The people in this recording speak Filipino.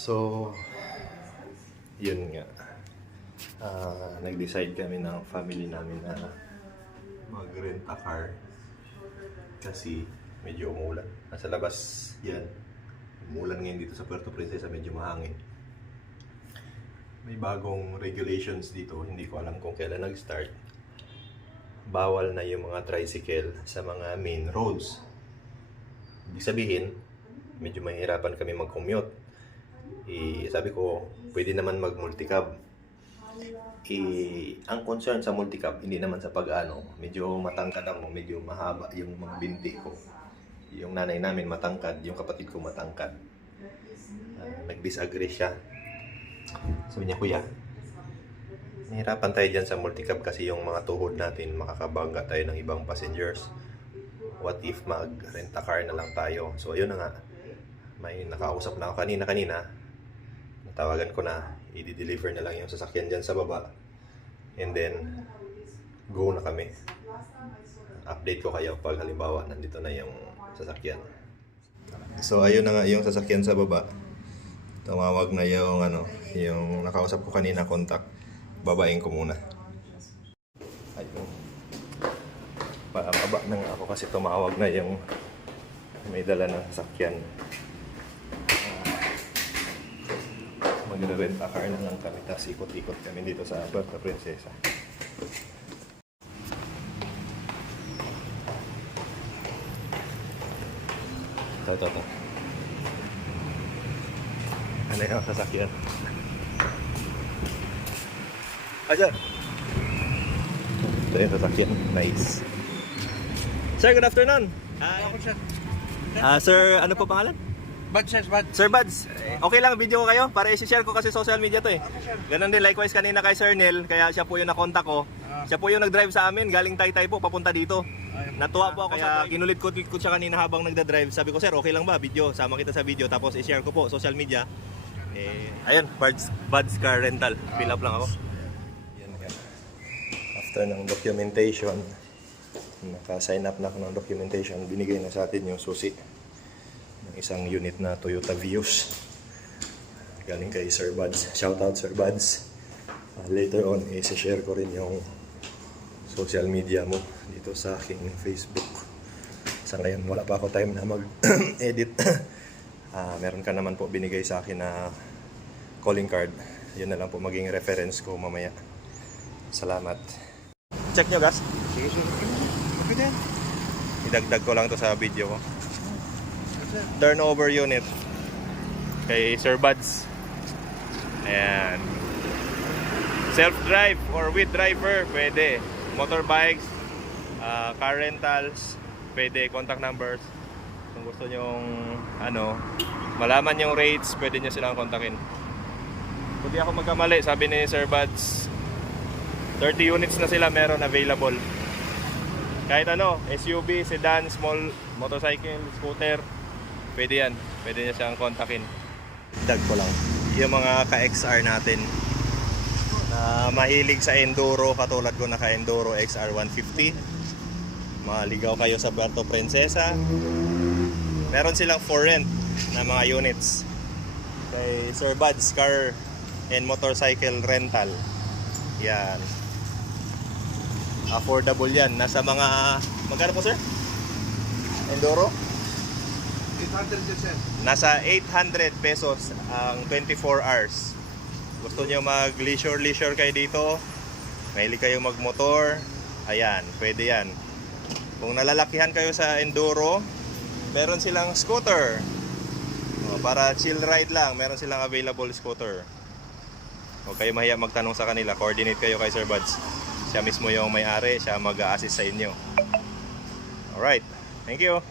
So, yun nga. Nag-decide kami ng family namin na mag-rent a car kasi medyo umulan. Nasa labas yan. Umulan ngayon dito sa Puerto Princesa, medyo mahangin. May bagong regulations dito, hindi ko alam kung kailan nag-start. Bawal na yung mga tricycle sa mga main roads. Ibig sabihin, medyo mahirapan kami mag-commute. Sabi ko, pwede naman mag-multicab. Ang concern sa multicab, hindi naman sa pag-ano, medyo matangkad ako, medyo mahaba yung mga binti ko. Yung nanay namin matangkad, yung kapatid ko matangkad. Nag-disagree siya. Sabi niya, kuya, nahirapan tayo dyan sa multicab kasi yung mga tuhod natin, makakabangga tayo ng ibang passengers. What if mag-rent a car na lang tayo? So, ayun na nga. May nakausap na ako kanina. Natawagan ko na, i-deliver na lang yung sasakyan dyan sa baba. And then, go na kami. Update ko kayo pag halimbawa nandito na yung sasakyan. So, ayun na nga yung sasakyan sa baba. Tumawag na yung yung nakausap ko kanina, contact. Babain ko muna. Ayun. Pababa na nga ako kasi tumawag na yung may dala ng sasakyan. Mag-rent a car na lang kami, tapos ikot-ikot kami dito sa Puerto Princesa. Ito. Ano yung sasakyan? Sir! Ito yung sasakyan. Nice. Sir, good afternoon. Ako, sir. Sir, ano po pangalan? Bad, sir, bad. Sir Buds, okay lang video ko kayo para i-share ko kasi social media to eh. Ganon din likewise kanina kay Sir Nel, kaya siya po yung nakontak ko. Siya po yung nag-drive sa amin, galing Taytay po, papunta dito. Natuwa po ako kaya kinulit ko siya kanina habang nagda-drive. Sabi ko, sir, okay lang ba video? Sama kita sa video tapos i-share ko po social media. Ayun, Buds Car Rental. Fill up lang ako. Yan. After ng documentation, naka-sign up na ako ng documentation, binigay na sa atin yung susi ng isang unit na Toyota Vios galing kay Sir Buds. Shoutout Sir Buds. Later on i-share ko rin yung social media mo dito sa aking Facebook. Sa ngayon wala pa ako time na mag-edit. Meron ka naman po binigay sa akin na calling card. Yun na lang po maging reference ko mamaya. Salamat. Check nyo gas? Sige, sir. Okay din. Idagdag ko lang to sa video ko. Turnover unit kay Sir Buds. Ayan. Self-drive or with driver, pwede. Motorbikes, car rentals, pwede. Contact numbers. Kung gusto nyong malaman yung rates, pwede nyo silang kontakin. Kung di ako magkamali, sabi ni Sir Buds, 30 units na sila meron available. Kahit SUV, sedan, small motorcycle, scooter, pwede yan. Pwede niya siyang kontakin. Dag ko lang. Yung mga ka-XR natin na mahilig sa enduro, katulad ko naka-enduro XR 150. Maligaw kayo sa Puerto Princesa. Meron silang for rent na mga units. Kay Sir Buds Car and Motorcycle Rental. Yan. Affordable yan. Nasa mga... Magkano po, sir? Enduro? 800, sir. Nasa 800 pesos ang 24 hours. Gusto nyo mag-leisure kayo dito? Mahilig kayo magmotor? Ayan, pwede yan. Kung nalalakihan kayo sa enduro, meron silang scooter. Para chill ride lang, meron silang available scooter. Huwag kayo mahiya magtanong sa kanila. Coordinate kayo kay Sir Buds. Siya mismo yung may-ari, siya mag-a-assist sa inyo. Alright, thank you.